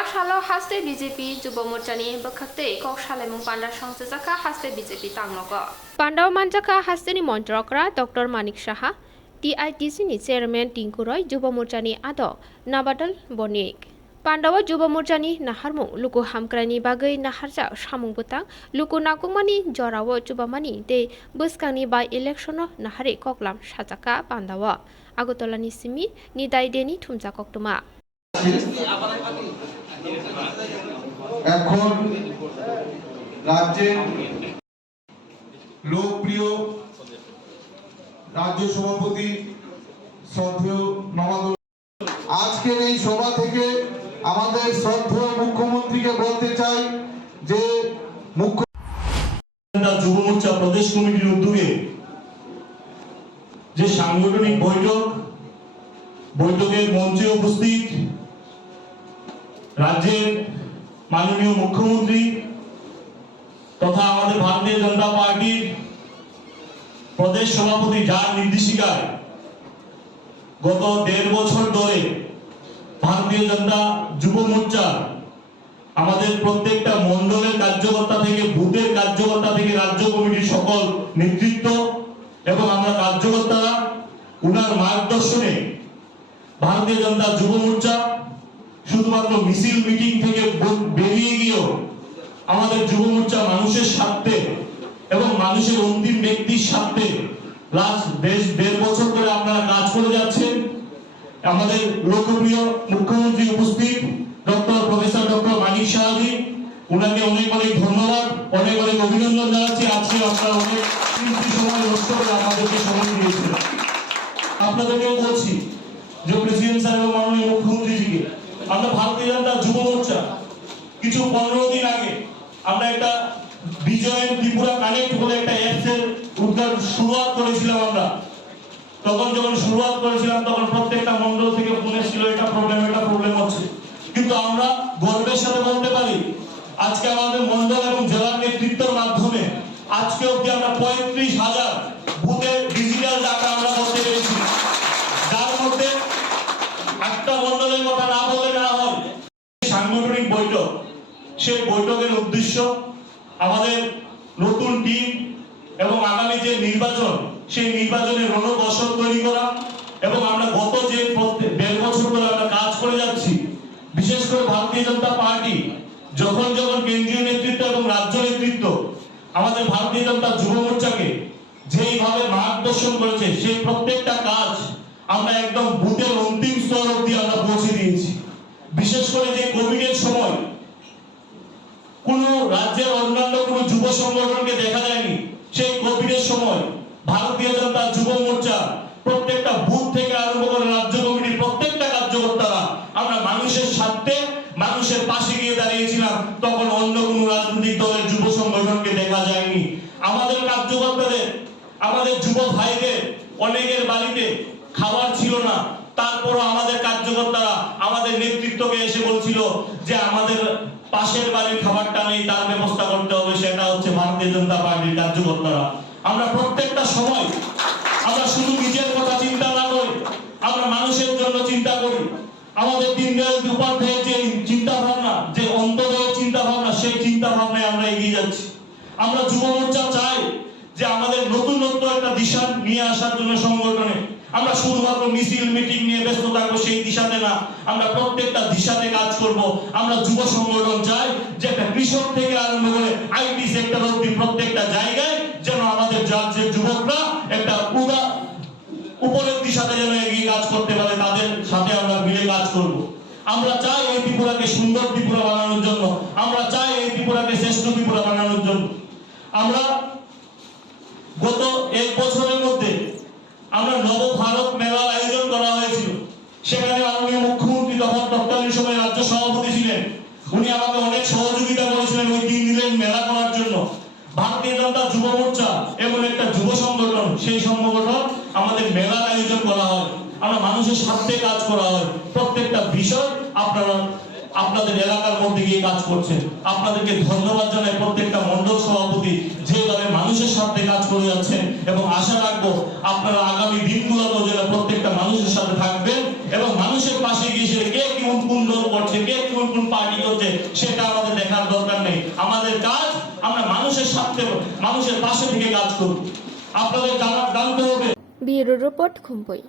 Berak Shalo Haste BJP Juba Murchani Bakate Kok Shalemung Panda Shangsaka Haste BJP Tangnogo Panda Manjaka Haste ni Montrokra Dr.Manik Saha TITC ni Chairman Tinkuroy Juba Murchani Ado Nabadal Bonik Pandawa Juba Murchani Naharmu Luku Hamkrani Bagai Naharja Shamung Butang Luku Nakumani Jorawo Juba Mani De Buskani by Electiono Nahari Koklam Shataka Pandawa Agotolani Simi Nidai Deni Tumza Koktuma এখন রাজ্যের লোকপ্রিয় রাজ্য সভাপতি শ্রদ্ধেয় নবাগত আজকের এই সভা থেকে আমাদের শ্রদ্ধেয় মুখ্যমন্ত্রীকে বলতে চাই যে যুব মোর্চা প্রদেশ কমিটির উদ্যোগে যে সাংগঠনিক বৈঠকের মঞ্চে উপস্থিত রাজ্যের মাননীয় মুখ্যমন্ত্রী তথা আমাদের ভারতীয় জনতা পার্টির প্রদেশ সভাপতি যার নির্দেশিকায় গত 1.5 বছর ধরে ভারতীয় জনতা যুব মোর্চা আমাদের প্রত্যেকটা মণ্ডলের কার্যকর্তা থেকে বুথের কার্যকর্তা থেকে রাজ্য কমিটির সকল নেতৃত্ব এবং আমরা কার্যকর্তারা উনার মার্গদর্শনে ভারতীয় জনতা যুব মোর্চা শুধুমাত্র মিছিল মিটিং থেকে বেরিয়ে গিয়েও আমাদের যুব মোর্চা মানুষের স্বার্থে এবং মানুষের অন্তিম ব্যক্তির স্বার্থে লাস্ট 1.5 বছর ধরে আপনারা কাজ করে যাচ্ছেন। আমাদের লোকপ্রিয় মুখ্যমন্ত্রী উপস্থিত প্রফেসর ডক্টর.মানিক সাহাজি, উনাকে অনেক অনেক ধন্যবাদ, অনেক অনেক অভিনন্দন জানাচ্ছি। আজকে আপনারা অনেক সময় নষ্ট করে আমাদেরকে সময় দিয়েছেন। আপনাদেরকেও বলছি যে প্রেসিডেন্ট স্যার এবং মাননীয় মুখ্যমন্ত্রীজিকে আমরা ভারতীয় জনতা যুব মোর্চা কিছু 15 দিন আগে আমরা একটা বিজয় ত্রিপুরা কানেক্ট বলে একটা অ্যাপস এর শুরুয়াত করেছিলাম। আমরা যখন শুরুয়াত করেছিলাম তখন প্রত্যেকটা মণ্ডল থেকে ফোন এসেছিল এটা প্রবলেম হচ্ছে, কিন্তু আমরা গর্বের সাথে বলতে পারি আজকে আমাদের মণ্ডল এবং জেলার নেতৃত্বের মাধ্যমে আজকে অবধি আমরা 35,000 বুথে ডিজিটাল ডাটা আমরা করতে পেরেছি। যার মধ্যে একটা মণ্ডলের কথা না বলে না হয় সাংগঠনিক বৈঠক, সেই বৈঠকের উদ্দেশ্য আমাদের নতুন টিম এবং আগামী যে নির্বাচন সেই নির্বাচনের রণকৌশল তৈরি করা এবং আমরা গত যে 1.5 বছর ধরে আমরা কাজ করে যাচ্ছি, বিশেষ করে ভারতীয় জনতা পার্টি যখন কেন্দ্রীয় নেতৃত্ব এবং রাজ্য নেতৃত্ব আমাদের ভারতীয় জনতা যুব মোর্চাকে যেইভাবে মার্গদর্শন করেছে সেই প্রত্যেকটা কাজ আমরা একদম বুথের অন্তিম স্তর অবধি আমরা পৌঁছে দিয়েছি। বিশেষ করে যে কোভিডের সময় কোন রাজ্যের অন্যান্য কোন যুব সংগঠনকে দেখা যায়নি, সেই কোভিডের সময় ভারতীয় জনতা যুব মোর্চা প্রত্যেকটা বুথ থেকে আরম্ভ করে রাজ্য কমিটির প্রত্যেকটা কার্যকর্তারা আমরা মানুষের স্বার্থে মানুষের পাশে গিয়ে দাঁড়িয়েছিলাম। তখন অন্য কোন রাজনৈতিক দলের যুব সংগঠনকে দেখা যায়নি। আমাদের কার্যকর্তাদের, আমাদের যুব ভাইদের অনেকের বাড়িতে খাবার ছিল না, তারপরও আমাদের কার্যকর্তারা আমাদের নেতৃত্বকে এসে বলছিল যে আমাদের পাশের বাড়ির খাবারটা নেই, তার ব্যবস্থা করতে হবে। সেটা হচ্ছে ভারতীয় জনতা পার্টির কার্যকর্তারা। আমরা প্রত্যেকটা সময় আমরা শুধু নিজের কথা চিন্তা না করি, আমরা মানুষের জন্য চিন্তা করি। আমাদের দীনদয়াল উপাধ্যায়ের যে চিন্তা ভাবনা, যে অন্তর্দয়ের চিন্তা ভাবনা, সেই চিন্তা ভাবনায় আমরা এগিয়ে যাচ্ছি। আমরা যুব মোর্চা চাই যে আমাদের নতুনত্ব একটা দিশা নিয়ে আসার জন্য সংগঠনে আমরা শুধুমাত্র মিছিল মিটিং নিয়ে ব্যস্ত থাকবো সেই দিশাতে না, আমরা প্রত্যেকটা দিশাতে কাজ করব। আমরা যুব সংগঠন চাই যে একটা কৃষক থেকে আরম্ভ করে আইটি সেক্টর অবধি প্রত্যেকটা জায়গায় যেন আমাদের রাজ্যের যুবকরা একটা উপরের দিশাতে যেন এগিয়ে কাজ করতে পারে, তাদের সাথে আমরা মিলে কাজ করব। আমরা চাই এই ত্রিপুরাকে সুন্দর ত্রিপুরা বানানোর জন্য, আমরা চাই এই ত্রিপুরাকে শ্রেষ্ঠ ত্রিপুরা বানানোর জন্য। আমরা গত 1 বছরের মধ্যে আমরা নব ভারত মেলার আয়োজন করা হয়েছিল। সেখানে মাননীয় মুখ্যমন্ত্রী তখন তৎকালীন সময় রাজ্য সভাপতি ছিলেন, উনি আমাকে অনেক সহযোগিতা করেছিলেন ওই 3 দিনের মেলা করার জন্য। ভারতীয় জনতা যুব মোর্চা এমন একটা যুব সংগঠন, সেই সংগঠন আমাদের মেলার আয়োজন করা হয়, আমরা মানুষের স্বার্থে কাজ করা হয়। প্রত্যেকটা বিষয় আপনারা আপনাদের এলাকার মধ্যে গিয়ে কাজ করছেন। আপনাদেরকে ধন্যবাদ জানাই প্রত্যেকটা মণ্ডল সভাপতি যেভাবে মানুষের সাথে কাজ করে যাচ্ছেন, এবং আশা রাখবো আপনারা আগামী দিনগুলোতে যেন প্রত্যেকটা মানুষের সাথে থাকবেন এবং মানুষের পাশে গিয়ে কে কি উন্নয়ন করছে, কে কোন পার্টি করছে সেটা আমাদের দেখার দরকার নেই। আমাদের কাজ আমরা মানুষের সাথে মানুষের পাশে থেকে কাজ করব। আপনাদের জানতে হবে। Bureau report, খুম্পুই।